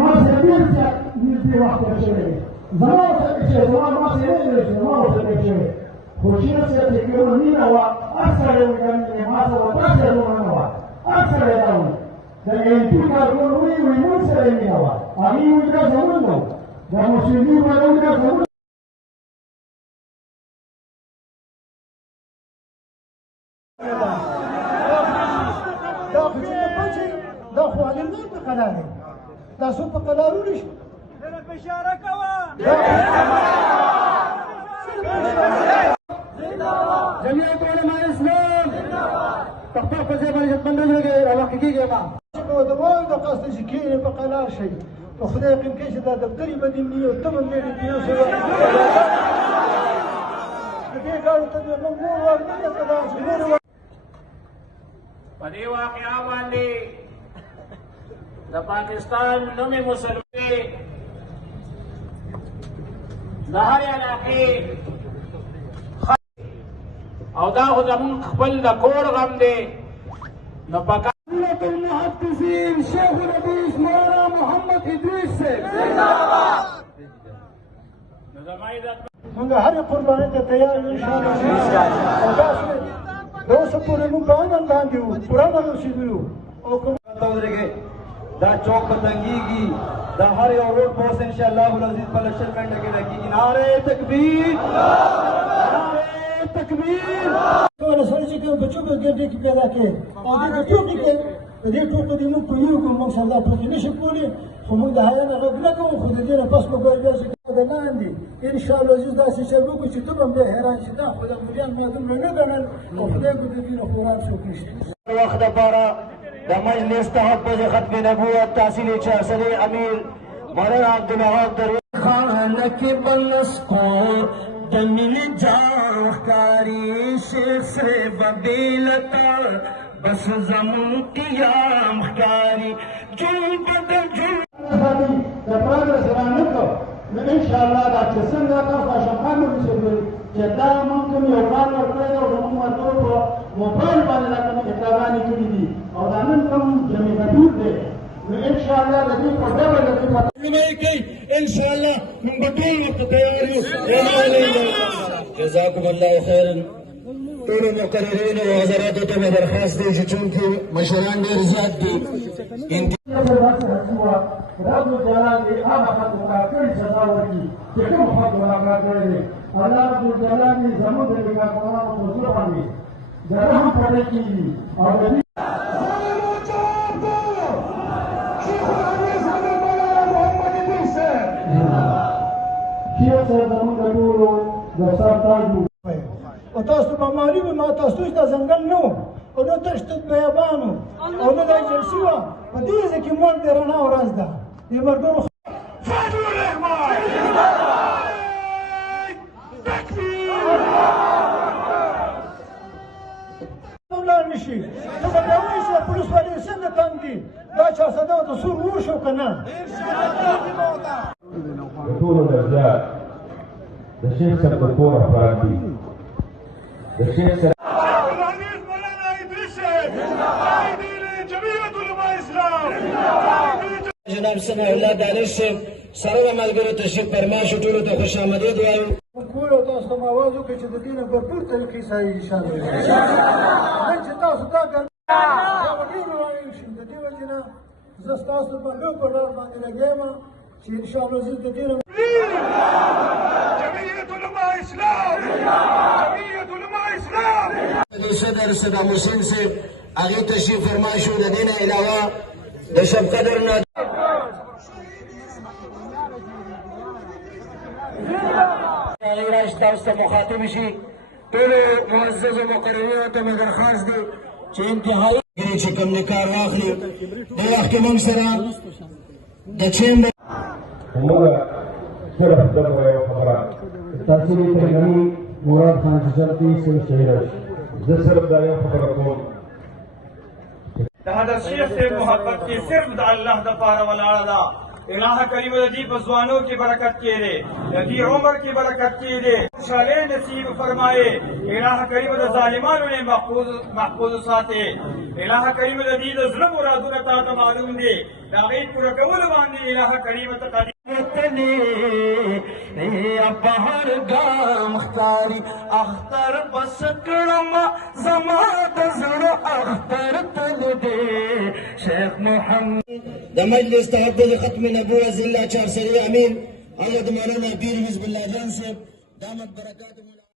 ما سره ډېر زیات نږدې وخت تېر شوی دی. زما ورسره شوی زما ما سره نه دی شوی زما ورسره شوی خو چېرې سره چې کومه مینه وه هر سړی وایي ما سره داسې رومه نه وه هر سړی دا وایي د MP کارکون وایي موږ سره یې مینه وه هغې وایي دا زموږ نه و د مسلمي وایي دا زموږ دا خو عالمان په قلار دی دا څوک په قلارونه شي اشاره کوه جمعیت علماء اسلام پښتو په ځای باندې بندونه حقیقي ما د وایو د قصد چې کېنې په قلار شي په خدای یقین کوي چې دا دفتري به دې نه یو تمن دی د یو سره د دې ګاډو ته موږ مور ورنه ته دا چې په دې واقعه باندې د پاکستان نومي مسلمان د هر علاقې او دا خو زمونږ خپل د کور غم دی نو پکار المحدثین شیخ الحدیث مولانا محمد ادریس صاحب نو زما عزت موږ هرې قربانۍ ته تیار یو انشاءالله او داسې د اوسه پورې موږ په امن باندې وو پوره امن اوسېدلو او دا چوک بتنگیږي دا هر یو روډ پوسټ ان شاء الله العزیز په لشل منډه کې راکېږي نعره تکبیر نعره تکبیر ټول سره چې کوم بچو په ګرځي کې پیدا کړي او دې ټوکې کې دې ټوکې دې موږ په یو کوم ان شاء الله ټوکې نشي کولی خو موږ د حیا نه غږ نه کوو خو د دې نه پس په ګوي بیا چې د لاندې ان شاء الله عزیز داسې چلو کو چې ته هم دې حیران شې دا خو د مليان ما دومره نه ګڼل او خدای کو دې نه قرآن څوک نشته وخت لپاره د مجلس تحفظ ختم نبوت تحصیلي چارسري امیر مولانا عبدالوهاب درویش خانه کې بلس کو د مینې جام ښکاري شیخ سره ببیلتا بس زمون قیام ښکاري جون بدل جون د پروګرس روانه کو نو ان شاء الله دا چې څنګه تاسو شپږ مو چې دا موږ کوم یو کار ورکړی او موږ ورته په موبایل باندې دا کوم اعلانونه کړي دي او دا نن کوم جمعي بدور دی نو ان شاء الله د دې په ډول د دې کوي ان شاء الله موږ به ټول وخت تیار یو جزاكم الله خيرا ټول مقررین او حضراتو ته درخواست دی چې چونکې مشران ډېر زیات دي رب الجلال دې هغه خلکو ته کړي سزا ورکړي چې کوم خلکو ملاقات کړی دی الله رب الجلال دې زموږ د کارکوونکو په زړه باندې د رحم پرې کړي او د دې شیخ صاحب زموږ د ټولو د سر تاج او تاسو به معلومه ما تاسو ته ځنګل نه و او نه دشت بیابانو او نه دا جلسي وه په دې ځای کې مونږ د رڼا ورځ ده د ملګرو فضل الرحمن تکبیر ولاړ نشي ته به بیا وایې چې د پولیس والې څنګه تنګ دي دا چا صدا د سور وشو که نه د ټولو نه زیات د شیخ صاحب د کور افراد دي د شیخ صاحب مولانا ادریس صاحب جمعیت علماء اسلام جناب سمع الله دانش صاحب سره د ملګرو تشریف فرما شو ټولو ته خوش آمدید وایو ټول تاسو ته آواز وکړئ چې د دې نه بهتر طریقې سره انشاءالله نن چې تاسو دا کوئ دا به ډېر روانې شي د دې وجې نه زه ستاسو په ښه په ډول باندې لګیا یم چې انشاءالله زه د دې نه جمعیت علماء اسلام جمعیت علماء اسلام صدر صدام حسین صاحب هغې تشریف فرما شو د دې نه علاوه د شب قدر نه هغې راشي تاسو ته مخاطب شي ټولو معززو مقررینو ته مې درخواست دی چې انتهایي چې کوم نه کار واخلي دې وخت کې موږ سره د چیمبر موږ صرف دغه یو خبره تحصیلي ترجمې مراد خان شرطي صرف شهید زه صرف دا یو خبره کوم د حضرت شیخ سے محبت کې صرف د الله د پاره ولاړه ده الہ کریم دی بزوانوں کی برکت کے دے دی عمر کی برکت کے دے خوشحالی نصیب فرمائے الہ کریم دا ظالمانوں نے محفوظ ساتے الہ کریم دی دا ظلم مرادون تا معلوم دے داغیت پورا قول باندے الہ کریم تقدیم بہر گام اختاری اختر بس کڑما زمان دزر اختر تل دے شیخ محمد دا مجلس تحدد ختم نبوة زلہ 4 امین حضرت مولانا پیر حزب اللہ جان سے دامت برکات